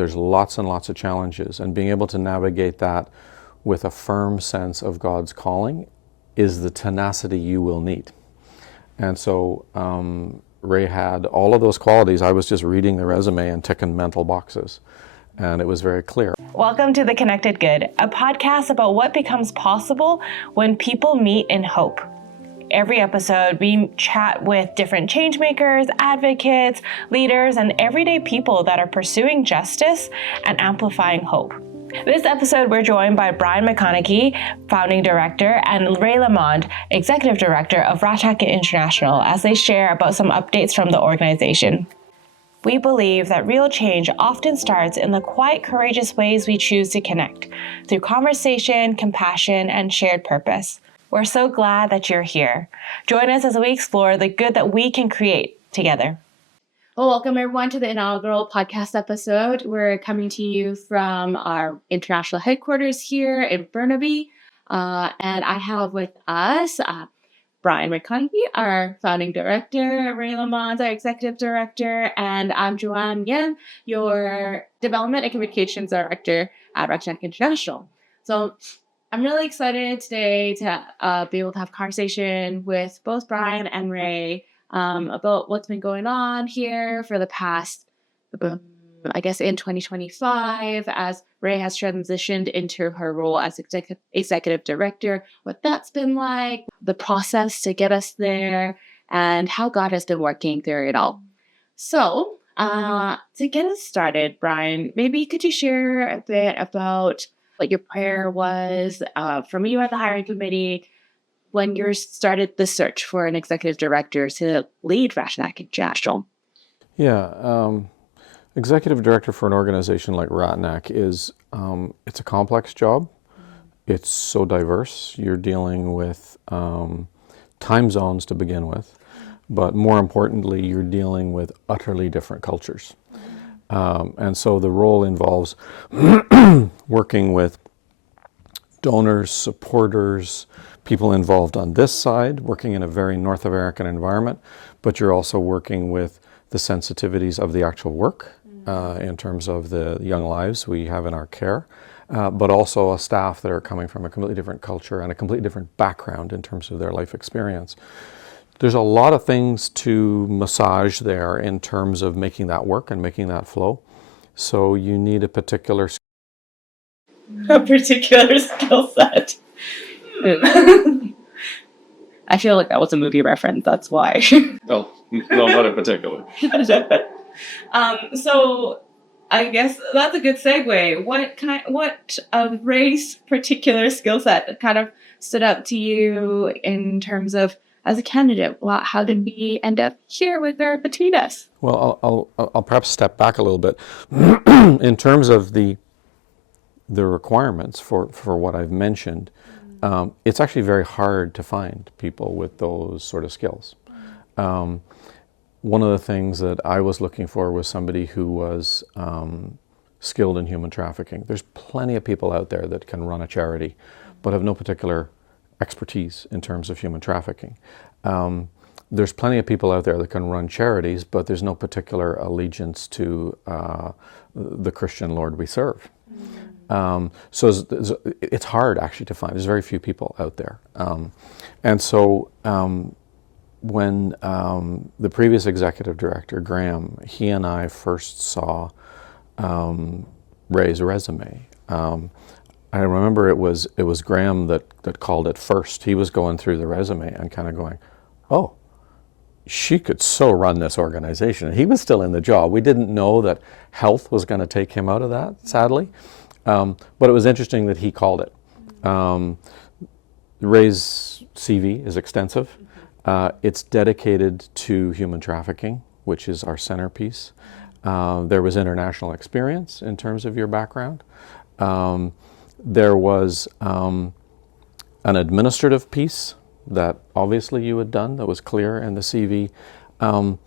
there's lots and lots of challenges, and being able to navigate that with a firm sense of God's calling is the tenacity you will need. And so Ray had all of those qualities. I was just reading the resume and ticking mental boxes, and it was very clear. Welcome to The Connected Good, a podcast about what becomes possible when people meet in hope. Every episode, we chat with different changemakers, advocates, leaders, and everyday people that are pursuing justice and amplifying hope. This episode, we're joined by Brian McConaghy, founding director, and Ray Lamont, executive director of Ratanak International, as they share about some updates from the organization. We believe that real change often starts in the quiet, courageous ways we choose to connect, through conversation, compassion, and shared purpose. We're so glad that you're here. Join us as we explore the good that we can create together. Well, welcome everyone to the inaugural podcast episode. We're coming to you from our international headquarters here in Burnaby. And I have with us Brian McConaghy, our founding director, Ray Lamont, our executive director, and I'm Joanne Yen, your development and communications director at Ratanak International. So I'm really excited today to be able to have a conversation with both Brian and Ray about what's been going on here for the past, I guess, in 2025, as Ray has transitioned into her role as executive director, what that's been like, the process to get us there, and how God has been working through it all. So, to get us started, Brian, maybe could you share a bit about what your prayer was from you at the hiring committee when you started the search for an executive director to lead Ratanak International? Yeah, executive director for an organization like Ratanak is, it's a complex job. It's so diverse. You're dealing with time zones to begin with, but more importantly, you're dealing with utterly different cultures. And so the role involves working with donors, supporters, people involved on this side, working in a very North American environment, but you're also working with the sensitivities of the actual work in terms of the young lives we have in our care, but also a staff that are coming from a completely different culture and a completely different background in terms of their life experience. There's a lot of things to massage there in terms of making that work and making that flow. So you need a particular skill set. I feel like that was a movie reference, that's why. Oh, no, not in particular. So I guess that's a good segue. What of Ray's particular skill set kind of stood out to you in terms of as a candidate? Well, how did we end up here with her between us? Well, I'll perhaps step back a little bit. In terms of the requirements for what I've mentioned, it's actually very hard to find people with those sort of skills. One of the things that I was looking for was somebody who was skilled in human trafficking. There's plenty of people out there that can run a charity, but have no particular expertise in terms of human trafficking. There's plenty of people out there that can run charities, but there's no particular allegiance to the Christian Lord we serve. So it's hard actually to find. There's very few people out there. And so when the previous executive director, Graham, he and I first saw Ray's resume. I remember it was Graham that called it first. He was going through the resume and kind of going, oh, she could so run this organization. And he was still in the job. We didn't know that health was going to take him out of that, sadly. But it was interesting that he called it. Ray's CV is extensive. It's dedicated to human trafficking, which is our centerpiece. There was international experience in terms of your background. There was an administrative piece that obviously you had done that was clear in the CV. And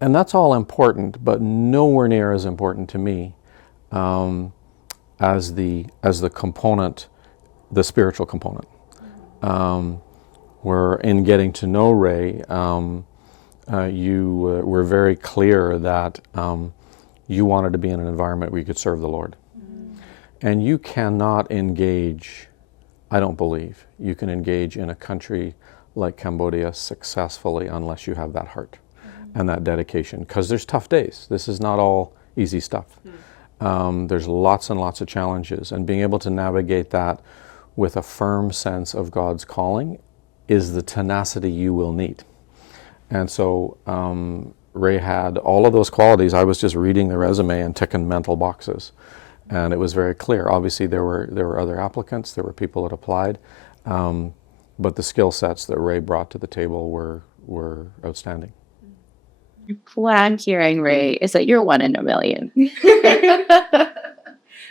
that's all important, but nowhere near as important to me as the component, the spiritual component. Where in getting to know Ray, you were very clear that You wanted to be in an environment where you could serve the Lord. And you cannot engage, I don't believe, you can engage in a country like Cambodia successfully unless you have that heart and that dedication, because there's tough days. This is not all easy stuff. There's lots and lots of challenges, and being able to navigate that with a firm sense of God's calling is the tenacity you will need. And so Ray had all of those qualities. I was just reading the resume and ticking mental boxes, and it was very clear. Obviously there were other applicants, there were people that applied, but the skill sets that Ray brought to the table were outstanding. What I'm hearing, Ray, is that you're 1 in a million.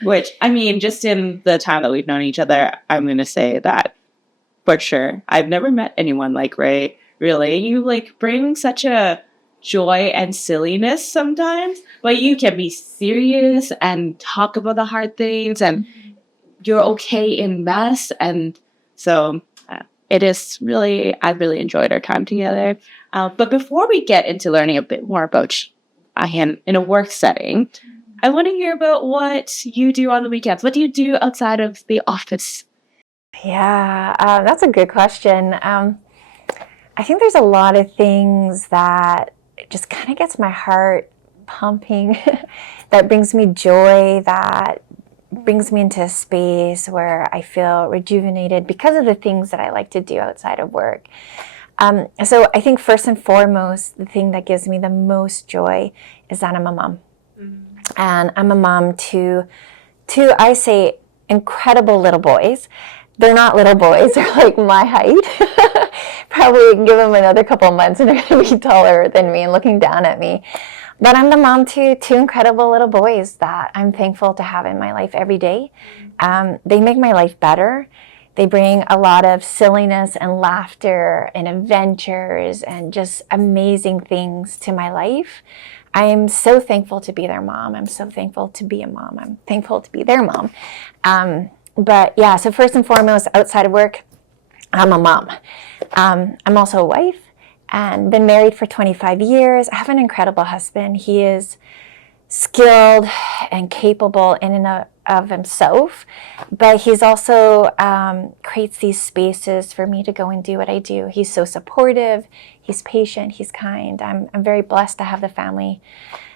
Which, I mean, just in the time that we've known each other, I'm going to say that for sure. I've never met anyone like Ray, really. You like bring such a joy and silliness sometimes, but you can be serious and talk about the hard things, and you're okay in mess. And so it is really, I've really enjoyed our time together. But before we get into learning a bit more about Ayan in a work setting, I want to hear about what you do on the weekends. What do you do outside of the office? Yeah, that's a good question. I think there's a lot of things that just kind of gets my heart pumping, that brings me joy, that brings me into a space where I feel rejuvenated because of the things that I like to do outside of work. So I think first and foremost, the thing that gives me the most joy is that I'm a mom. And I'm a mom to I say, incredible little boys. They're not little boys, they're like my height. Probably give them another couple of months and they're going to be taller than me and looking down at me. But I'm the mom to 2 incredible little boys that I'm thankful to have in my life every day. They make my life better. They bring a lot of silliness and laughter and adventures and just amazing things to my life. I am so thankful to be their mom. I'm so thankful to be a mom. I'm thankful to be their mom. But yeah, so first and foremost, outside of work, I'm a mom. I'm also a wife and been married for 25 years. I have an incredible husband. He is skilled and capable in and of himself, but he's also creates these spaces for me to go and do what I do. He's so supportive, he's patient, he's kind. I'm very blessed to have the family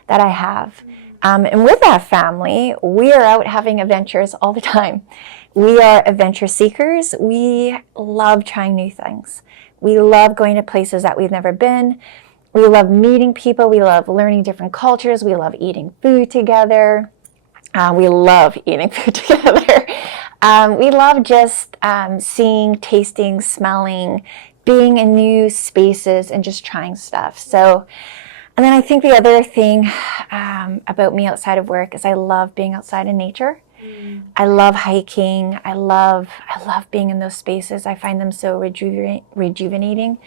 that I have. And with that family, we are out having adventures all the time. We are adventure seekers. We love trying new things. We love going to places that we've never been. We love meeting people. We love learning different cultures. We love eating food together. We love eating food together. We love just seeing, tasting, smelling, being in new spaces and just trying stuff. So, and then I think the other thing about me outside of work is I love being outside in nature. I love hiking. I love being in those spaces. I find them so rejuvenating.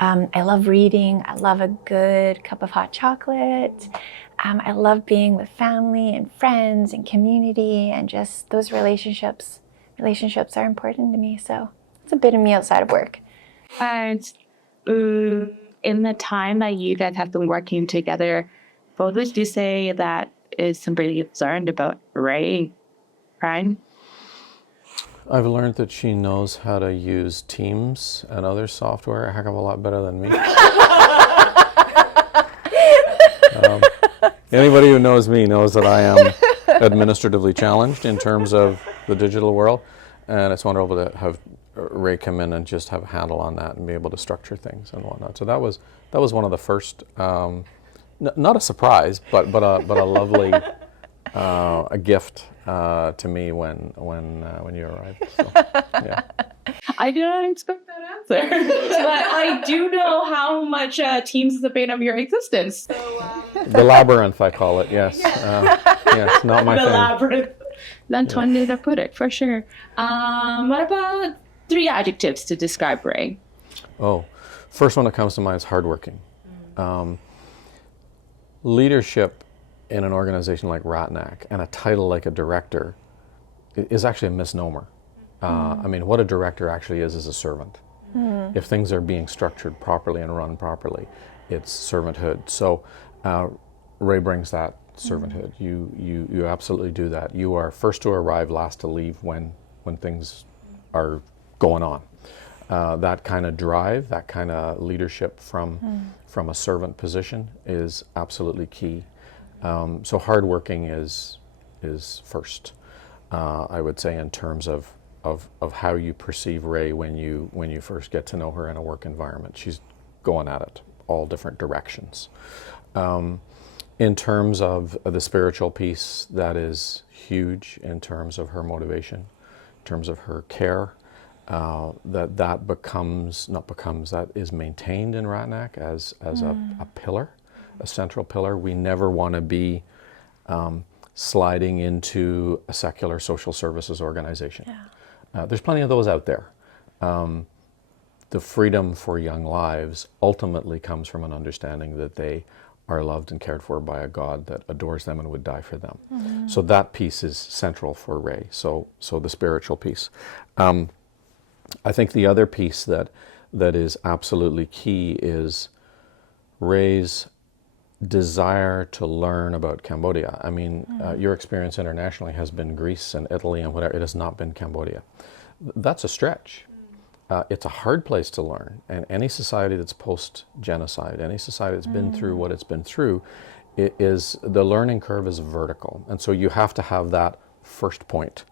I love reading. I love a good cup of hot chocolate. I love being with family and friends and community, and just those relationships. Relationships are important to me. So it's a bit of me outside of work. And in the time that you guys have been working together, what would you say that is somebody you've learned about Ray, Brian? I've learned that she knows how to use Teams and other software a heck of a lot better than me. Anybody who knows me knows that I am administratively challenged in terms of the digital world, and it's wonderful to have Ray come in and just have a handle on that and be able to structure things and whatnot. So that was one of the first, not a surprise, but a lovely a gift to me when you arrived. So, yeah. I did not expect that answer, but I do know how much Teams is a bane of your existence. So, The labyrinth, I call it. Yes, yes, not my thing. labyrinth. That's one way to put it, for sure. What about 3 adjectives to describe Ray? Oh, first one that comes to mind is hardworking. Leadership in an organization like Ratanak and a title like a director is actually a misnomer. I mean, what a director actually is a servant. If things are being structured properly and run properly, it's servanthood. So Ray brings that servanthood. You absolutely do that. You are first to arrive, last to leave when things are going on. That kind of drive, that kind of leadership from a servant position is absolutely key. So hardworking is first, I would say, in terms of how you perceive Ray when you first get to know her in a work environment. She's going at it all different directions. In terms of the spiritual piece, that is huge in terms of her motivation, in terms of her care. That is maintained in Ratanak as a pillar, a central pillar. We never want to be sliding into a secular social services organization. There's plenty of those out there. The freedom for young lives ultimately comes from an understanding that they are loved and cared for by a God that adores them and would die for them. So that piece is central for Ray. So the spiritual piece. I think the other piece that is absolutely key is Ray's desire to learn about Cambodia. I mean, your experience internationally has been Greece and Italy and whatever. It has not been Cambodia. That's a stretch. It's a hard place to learn. And any society that's post-genocide, any society that's been through what it's been through, the learning curve is vertical. And so you have to have that first point,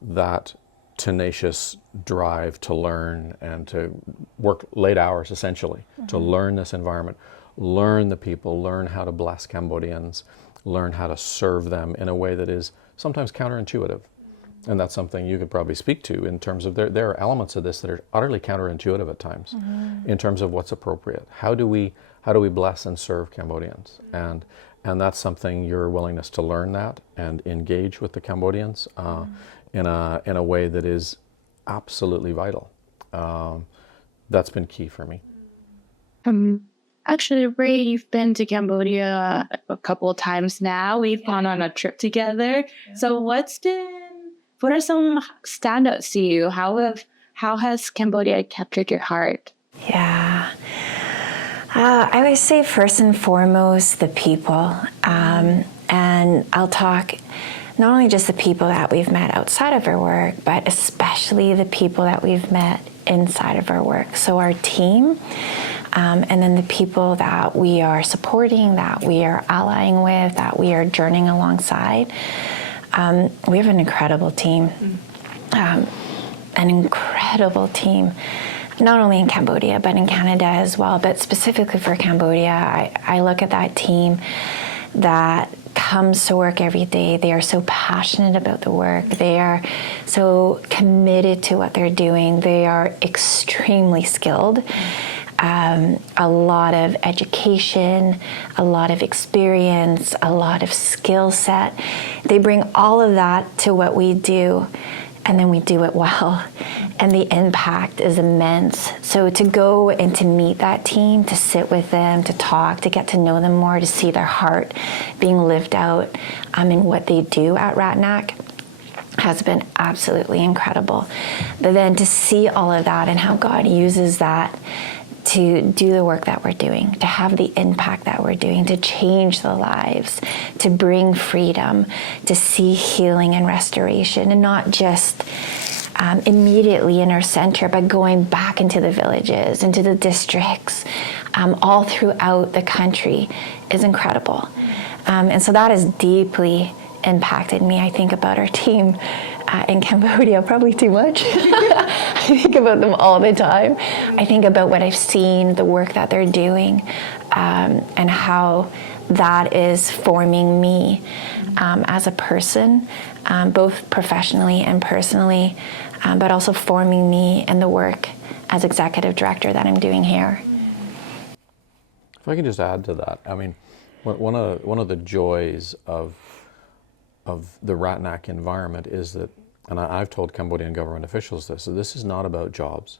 that tenacious drive to learn and to work late hours, essentially, to learn this environment, learn the people, learn how to bless Cambodians, learn how to serve them in a way that is sometimes counterintuitive. And that's something you could probably speak to in terms of there are elements of this that are utterly counterintuitive at times in terms of what's appropriate. How do we bless and serve Cambodians? And that's something, your willingness to learn that and engage with the Cambodians in a way that is absolutely vital. That's been key for me. Actually, Ray, you've been to Cambodia a couple of times now. We've gone on a trip together. So what are some standouts to you? How has Cambodia captured your heart? Yeah. I would say first and foremost, the people. And I'll talk not only just the people that we've met outside of our work, but especially the people that we've met inside of our work. So our team, and then the people that we are supporting, that we are allying with, that we are journeying alongside. We have an incredible team, not only in Cambodia, but in Canada as well. But specifically for Cambodia, I look at that team that comes to work every day. They are so passionate about the work. They are so committed to what they're doing. They are extremely skilled. A lot of education, a lot of experience, a lot of skill set. They bring all of that to what we do, and then we do it well. And the impact is immense. So to go and to meet that team, to sit with them, to talk, to get to know them more, to see their heart being lived out in what they do at Ratanak has been absolutely incredible. But then to see all of that and how God uses that to do the work that we're doing, to have the impact that we're doing, to change the lives, to bring freedom, to see healing and restoration, and not just immediately in our center, but going back into the villages, into the districts, all throughout the country is incredible. And so that has deeply impacted me. I think about our team in Cambodia probably too much. I think about them all the time. I think about what I've seen, the work that they're doing, and how that is forming me as a person, both professionally and personally, but also forming me in the work as executive director that I'm doing here. If I can just add to that, I mean, one of the joys of the Ratanak environment is that, and I've told Cambodian government officials this, so this is not about jobs.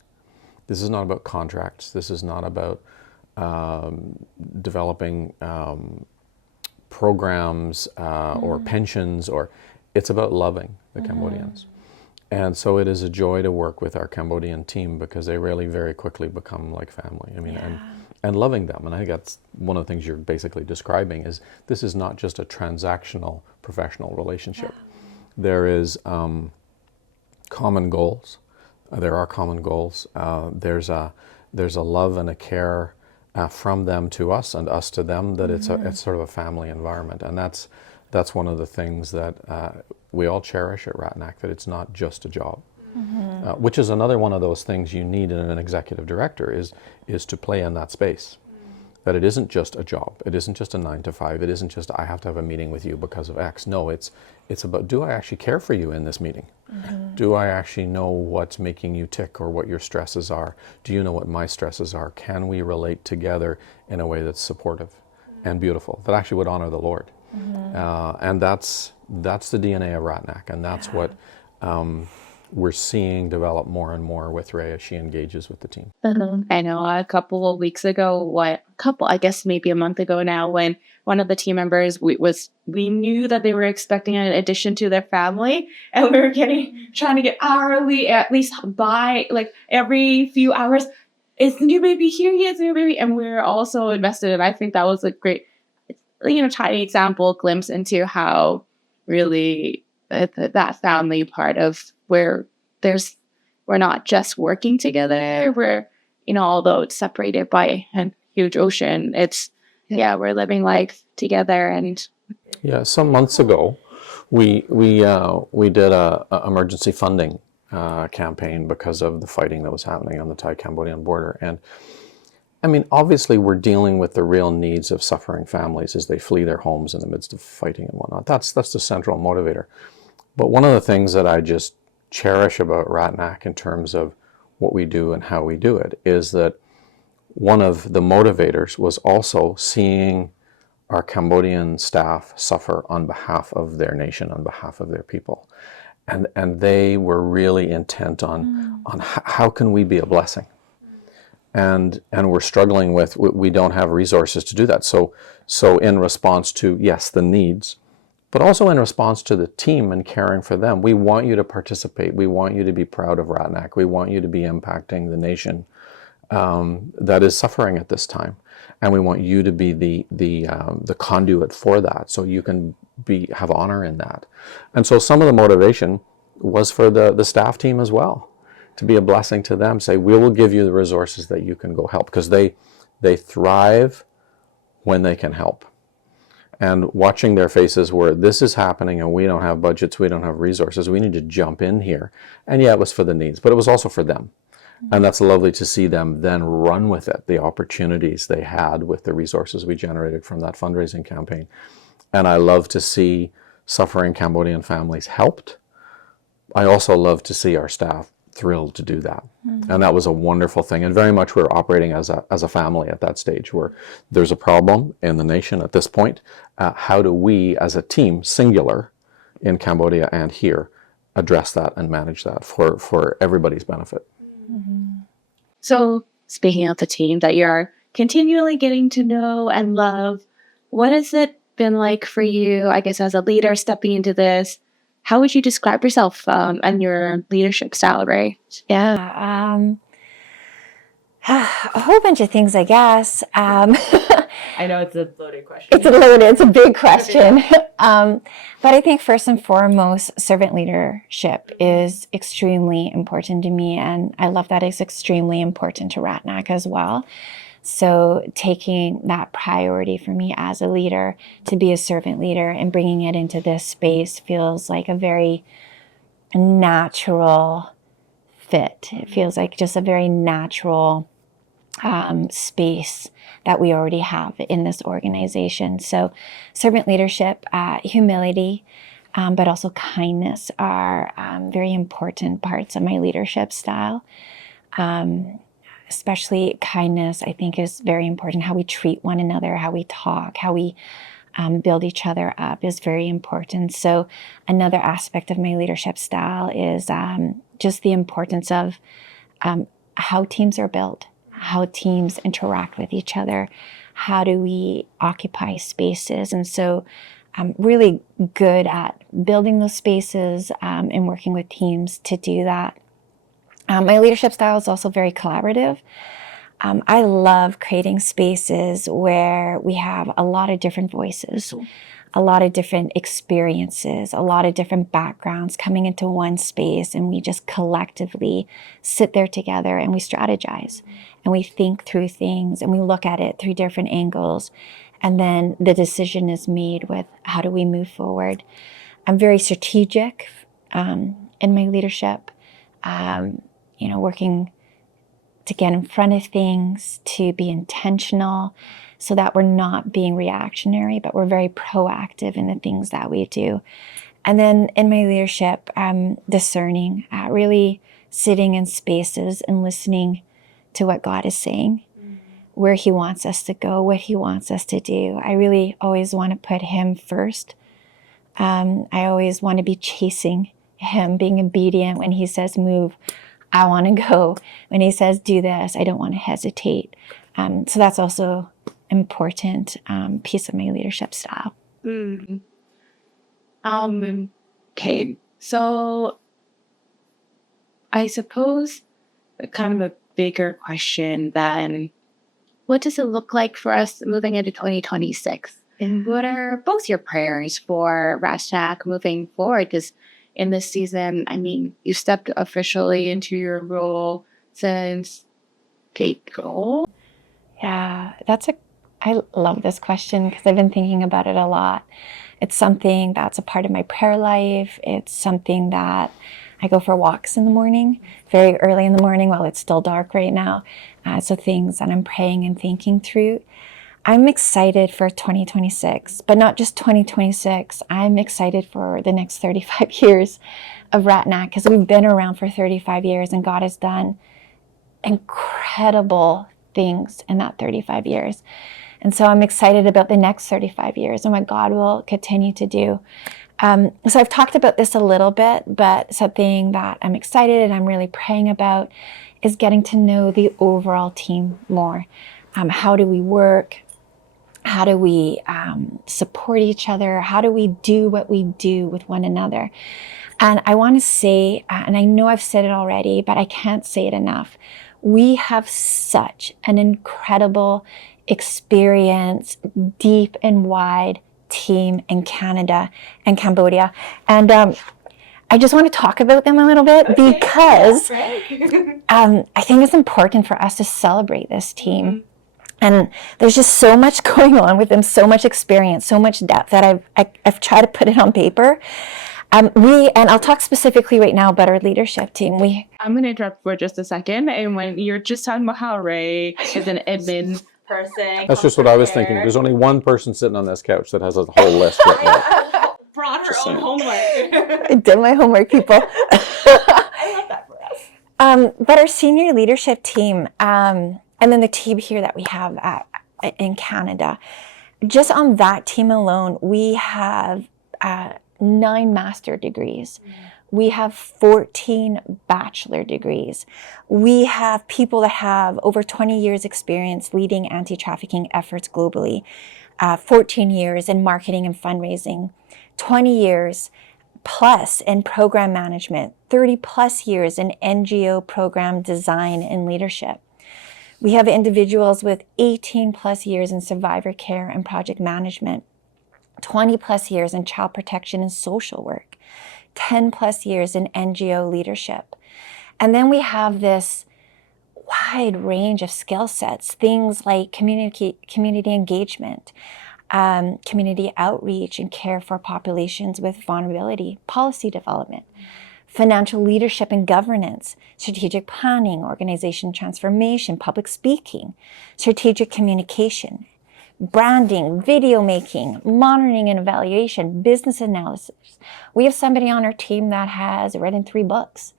This is not about contracts. This is not about developing programs or pensions, it's about loving the Cambodians. And so it is a joy to work with our Cambodian team because they really very quickly become like family. I mean, loving them. And I think that's one of the things you're basically describing is this is not just a transactional professional relationship. There is common goals. There are common goals. There's a love and a care from them to us and us to them, that it's sort of a family environment. And that's one of the things that we all cherish at Ratanak, that it's not just a job. Which is another one of those things you need in an executive director is to play in that space. That it isn't just a job. It isn't just a 9 to 5. It isn't just I have to have a meeting with you because of X. No, it's about, do I actually care for you in this meeting? Do I actually know what's making you tick or what your stresses are? Do you know what my stresses are? Can we relate together in a way that's supportive and beautiful, that actually would honor the Lord? And that's the DNA of Ratanak, and that's what we're seeing develop more and more with Ray as she engages with the team. I know a couple of weeks ago, I guess maybe a month ago now, when one of the team members, we knew that they were expecting an addition to their family, and we were trying to get hourly, at least by like every few hours, is the new baby here? Yes, the new baby. And we're also invested. And I think that was a great, tiny example, glimpse into how really that family part of where we're not just working together, we're, although it's separated by a huge ocean, we're living life together. And some months ago, we did a emergency funding campaign because of the fighting that was happening on the Thai-Cambodian border. And I mean, obviously we're dealing with the real needs of suffering families as they flee their homes in the midst of fighting and whatnot. That's the central motivator. But one of the things that I just cherish about Ratanak in terms of what we do and how we do it is that one of the motivators was also seeing our Cambodian staff suffer on behalf of their nation, on behalf of their people. And they were really intent on how can we be a blessing? And we're struggling with, we don't have resources to do that. So in response to, yes, the needs, but also in response to the team and caring for them, we want you to participate. We want you to be proud of Ratanak. We want you to be impacting the nation that is suffering at this time. And we want you to be the conduit for that, so you can have honor in that. And so some of the motivation was for the staff team as well, to be a blessing to them. Say, we will give you the resources that you can go help, because they thrive when they can help. And watching their faces where this is happening and we don't have budgets, we don't have resources, we need to jump in here. And yeah, it was for the needs, but it was also for them. And that's lovely to see them then run with it, the opportunities they had with the resources we generated from that fundraising campaign. And I love to see suffering Cambodian families helped. I also love to see our staff thrilled to do that. And that was a wonderful thing. And very much we're operating as a family at that stage, where there's a problem in the nation at this point. How do we as a team, singular, in Cambodia and here, address that and manage that for everybody's benefit? So speaking of the team that you're continually getting to know and love, what has it been like for you, I guess, as a leader stepping into this? How would you describe yourself and your leadership style, Ray? Yeah, a whole bunch of things, I guess. I know it's a loaded question. It's a big question. But I think first and foremost, servant leadership is extremely important to me. And I love that it's extremely important to Ratanak as well. So taking that priority for me as a leader to be a servant leader and bringing it into this space feels like a very natural fit. It feels like just a very natural space that we already have in this organization. So servant leadership, humility, but also kindness are very important parts of my leadership style. Especially kindness, I think, is very important. How we treat one another, how we talk, how we build each other up is very important. So another aspect of my leadership style is just the importance of how teams are built, how teams interact with each other, how do we occupy spaces. And so I'm really good at building those spaces and working with teams to do that. My leadership style is also very collaborative. I love creating spaces where we have a lot of different voices, a lot of different experiences, a lot of different backgrounds coming into one space, and we just collectively sit there together and we strategize and we think through things and we look at it through different angles, and then the decision is made with how do we move forward. I'm very strategic in my leadership, working to get in front of things, to be intentional so that we're not being reactionary, but we're very proactive in the things that we do. And then in my leadership, I'm discerning, really sitting in spaces and listening to what God is saying, where he wants us to go, what he wants us to do. I really always want to put him first. I always want to be chasing him, being obedient when he says move. I want to go. When he says do this, I don't want to hesitate. So that's also an important piece of my leadership style. Okay, so I suppose kind of a bigger question then, what does it look like for us moving into 2026? And what are both your prayers for Ratanak moving forward? Because in this season, I mean, you stepped officially into your role since April. Yeah, I love this question because I've been thinking about it a lot. It's something that's a part of my prayer life. It's something that I go for walks in the morning, very early in the morning while it's still dark right now. So things that I'm praying and thinking through. I'm excited for 2026, but not just 2026. I'm excited for the next 35 years of Ratanak because we've been around for 35 years and God has done incredible things in that 35 years. And so I'm excited about the next 35 years and what God will continue to do. So I've talked about this a little bit, but something that I'm excited and I'm really praying about is getting to know the overall team more. How do we work? How do we support each other? How do we do what we do with one another? And I want to say, and I know I've said it already, but I can't say it enough. We have such an incredible experience, deep and wide team in Canada and Cambodia. And I just want to talk about them a little bit because I think it's important for us to celebrate this team. And there's just so much going on with them, so much experience, so much depth that I've tried to put it on paper. And I'll talk specifically right now about our leadership team. I'm going to interrupt for just a second. And when you're just talking about how Ray is an admin person. That's just what I was thinking. There's only one person sitting on this couch that has a whole list written out. Brought her own homework. I did my homework, people. I love that for us. But our senior leadership team, and then the team here that we have in Canada, just on that team alone, we have 9 master degrees. We have 14 bachelor degrees. We have people that have over 20 years experience leading anti-trafficking efforts globally, 14 years in marketing and fundraising, 20 years plus in program management, 30 plus years in NGO program design and leadership. We have individuals with 18 plus years in survivor care and project management, 20 plus years in child protection and social work, 10 plus years in NGO leadership. And then we have this wide range of skill sets, things like community engagement, community outreach and care for populations with vulnerability, policy development, financial leadership and governance, strategic planning, organization transformation, public speaking, strategic communication, branding, video making, monitoring and evaluation, business analysis. We have somebody on our team that has written 3 books,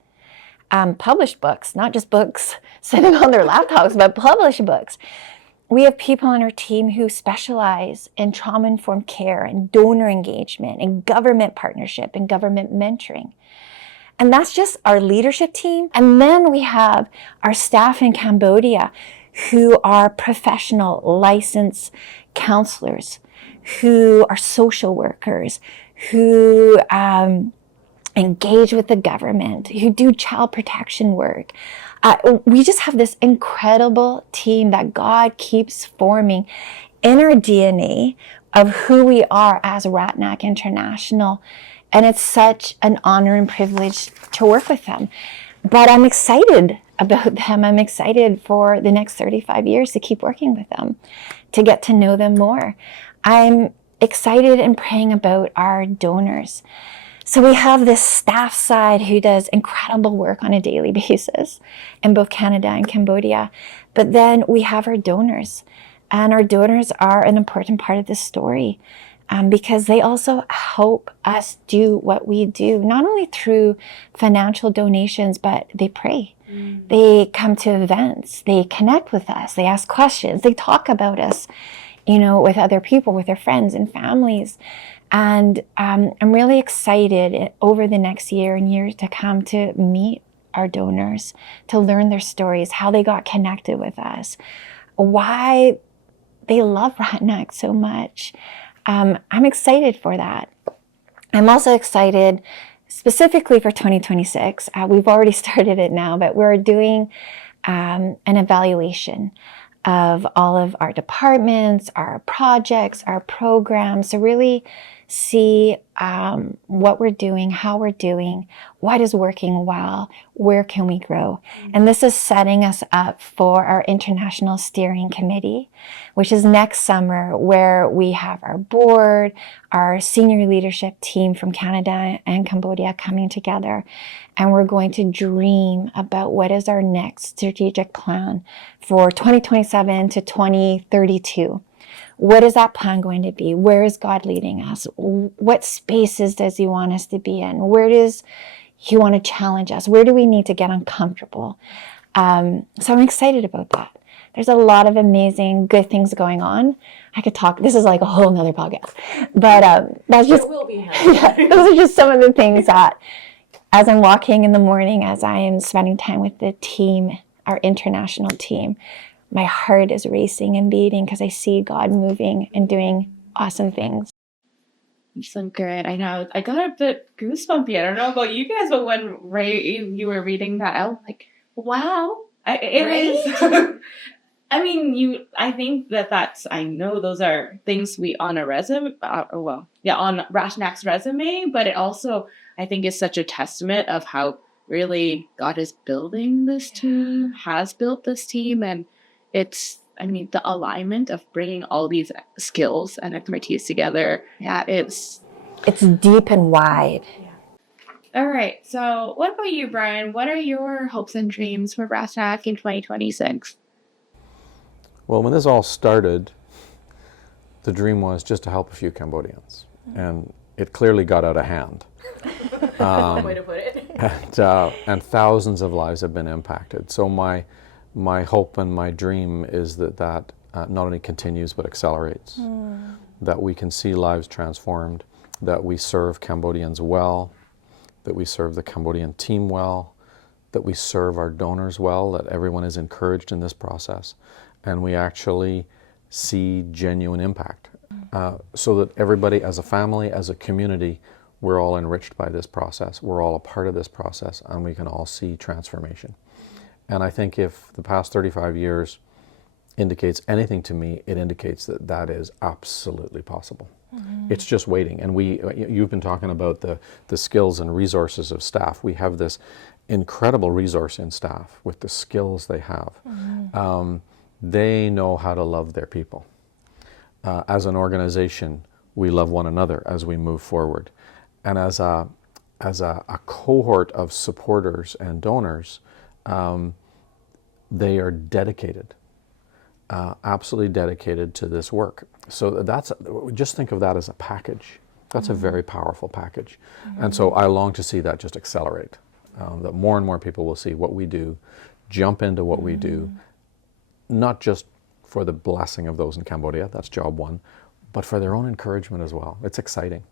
published books, not just books sitting on their laptops, but published books. We have people on our team who specialize in trauma-informed care and donor engagement and government partnership and government mentoring. And that's just our leadership team. And then we have our staff in Cambodia who are professional licensed counselors, who are social workers, who engage with the government, who do child protection work, we just have this incredible team that God keeps forming in our DNA of who we are as Ratanak International. And it's such an honor and privilege to work with them. But I'm excited about them. I'm excited for the next 35 years to keep working with them, to get to know them more. I'm excited and praying about our donors. So we have this staff side who does incredible work on a daily basis in both Canada and Cambodia. But then we have our donors. And our donors are an important part of this story because they also help us do what we do, not only through financial donations, but they pray. They come to events. They connect with us. They ask questions. They talk about us, with other people, with their friends and families. And I'm really excited over the next year and years to come to meet our donors, to learn their stories, how they got connected with us, why they love Ratanak so much. I'm excited for that. I'm also excited specifically for 2026. We've already started it now, but we're doing an evaluation of all of our departments, our projects, our programs, to really see what we're doing, how we're doing, what is working well, where can we grow. And this is setting us up for our International Steering Committee, which is next summer, where we have our board, our senior leadership team from Canada and Cambodia coming together. And we're going to dream about what is our next strategic plan for 2027 to 2032. What is that plan going to be? Where is God leading us? What spaces does he want us to be in? Where does he want to challenge us? Where do we need to get uncomfortable? So I'm excited about that. There's a lot of amazing, good things going on. I could talk, this is like a whole nother podcast, but that's just, those are just some of the things that as I'm walking in the morning, as I am spending time with the team, our international team, my heart is racing and beating because I see God moving and doing awesome things. So good. I know. I got a bit goosebumpy. I don't know about you guys, but when Ray, you were reading that out, like, wow. It is. I mean, I think I know those are things we on a resume, on Ratanak's resume, but it also, I think, is such a testament of how really God is building this team, has built this team, and it's, the alignment of bringing all these skills and expertise together. Yeah, it's deep and wide. Yeah. All right. So what about you, Brian? What are your hopes and dreams for Ratanak in 2026? Well, when this all started, the dream was just to help a few Cambodians. And it clearly got out of hand. One way to put it. And thousands of lives have been impacted. So my hope and my dream is that not only continues but accelerates, that we can see lives transformed, that we serve Cambodians well, that we serve the Cambodian team well, that we serve our donors well, that everyone is encouraged in this process, and we actually see genuine impact, so that everybody as a family, as a community, we're all enriched by this process, we're all a part of this process, and we can all see transformation. And I think if the past 35 years indicates anything to me, it indicates that that is absolutely possible. It's just waiting. And you've been talking about the skills and resources of staff. We have this incredible resource in staff with the skills they have. They know how to love their people. As an organization, we love one another as we move forward. And as a cohort of supporters and donors, they are dedicated, absolutely dedicated to this work. So just think of that as a package. That's a very powerful package. And so I long to see that just accelerate, that more and more people will see what we do, jump into what we do, not just for the blessing of those in Cambodia, that's job one, but for their own encouragement as well. It's exciting.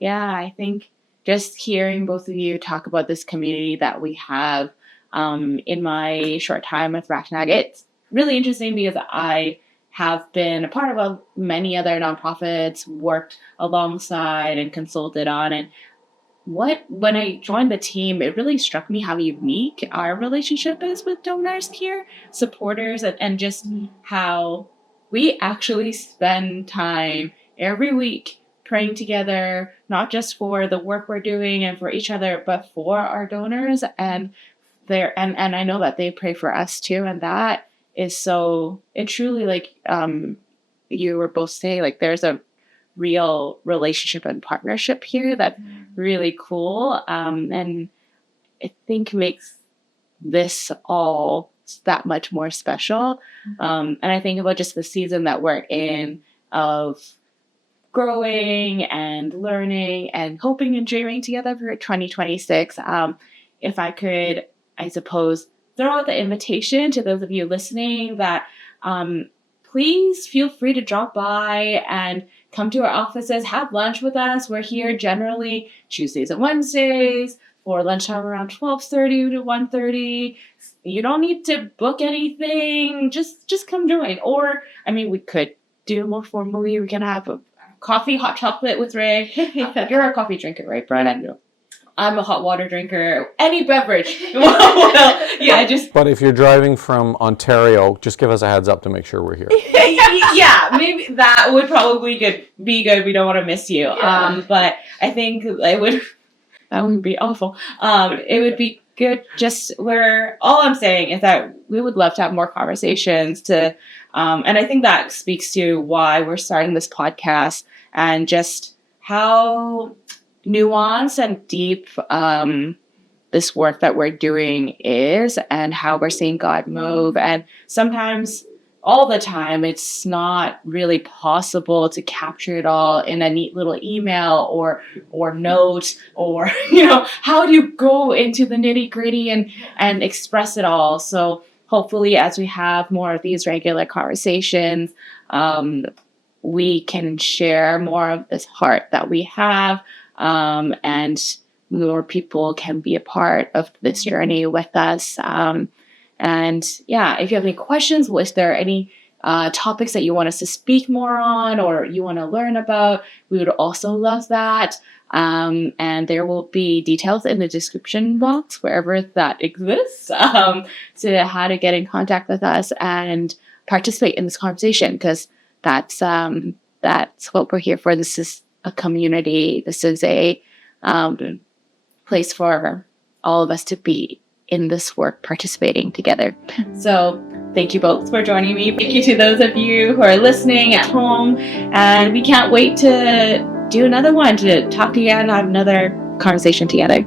Yeah, I think just hearing both of you talk about this community that we have in my short time with Ratanak, it's really interesting because I have been a part of many other nonprofits, worked alongside and consulted on, and when I joined the team, it really struck me how unique our relationship is with donors here, supporters, and just how we actually spend time every week praying together, not just for the work we're doing and for each other, but for our donors. And I know that they pray for us too. And that is it truly, like you were both saying, like there's a real relationship and partnership here that's really cool, and I think makes this all that much more special. And I think about just the season that we're in of growing and learning and hoping and dreaming together for 2026. If I could, I suppose, throw out the invitation to those of you listening that please feel free to drop by and come to our offices, have lunch with us. We're here generally Tuesdays and Wednesdays for lunchtime around 12:30 to 1:30. You don't need to book anything. Just come join. Or, I mean, we could do more formally. We can have a coffee, hot chocolate with Ray. You're a coffee drinker, right, Brian? I'm a hot water drinker. Any beverage. But if you're driving from Ontario, just give us a heads up to make sure we're here. Yeah, maybe that would probably be good. We don't want to miss you. Yeah. But I think that would be awful. It would be good. All I'm saying is that we would love to have more conversations and I think that speaks to why we're starting this podcast and just how nuanced and deep this work that we're doing is, and how we're seeing God move. And sometimes, all the time, it's not really possible to capture it all in a neat little email or note, or how do you go into the nitty gritty and express it all. So hopefully, as we have more of these regular conversations, we can share more of this heart that we have. And more people can be a part of this journey with us. And yeah, if you have any questions, if there are any topics that you want us to speak more on or you want to learn about, we would also love that. And there will be details in the description box, wherever that exists, to how to get in contact with us and participate in this conversation, because that's what we're here for. This is a community. This is a place for all of us to be in this work, participating together. So thank you both for joining me. Thank you to those of you who are listening at home. And we can't wait to do another one, to talk again, have another conversation together.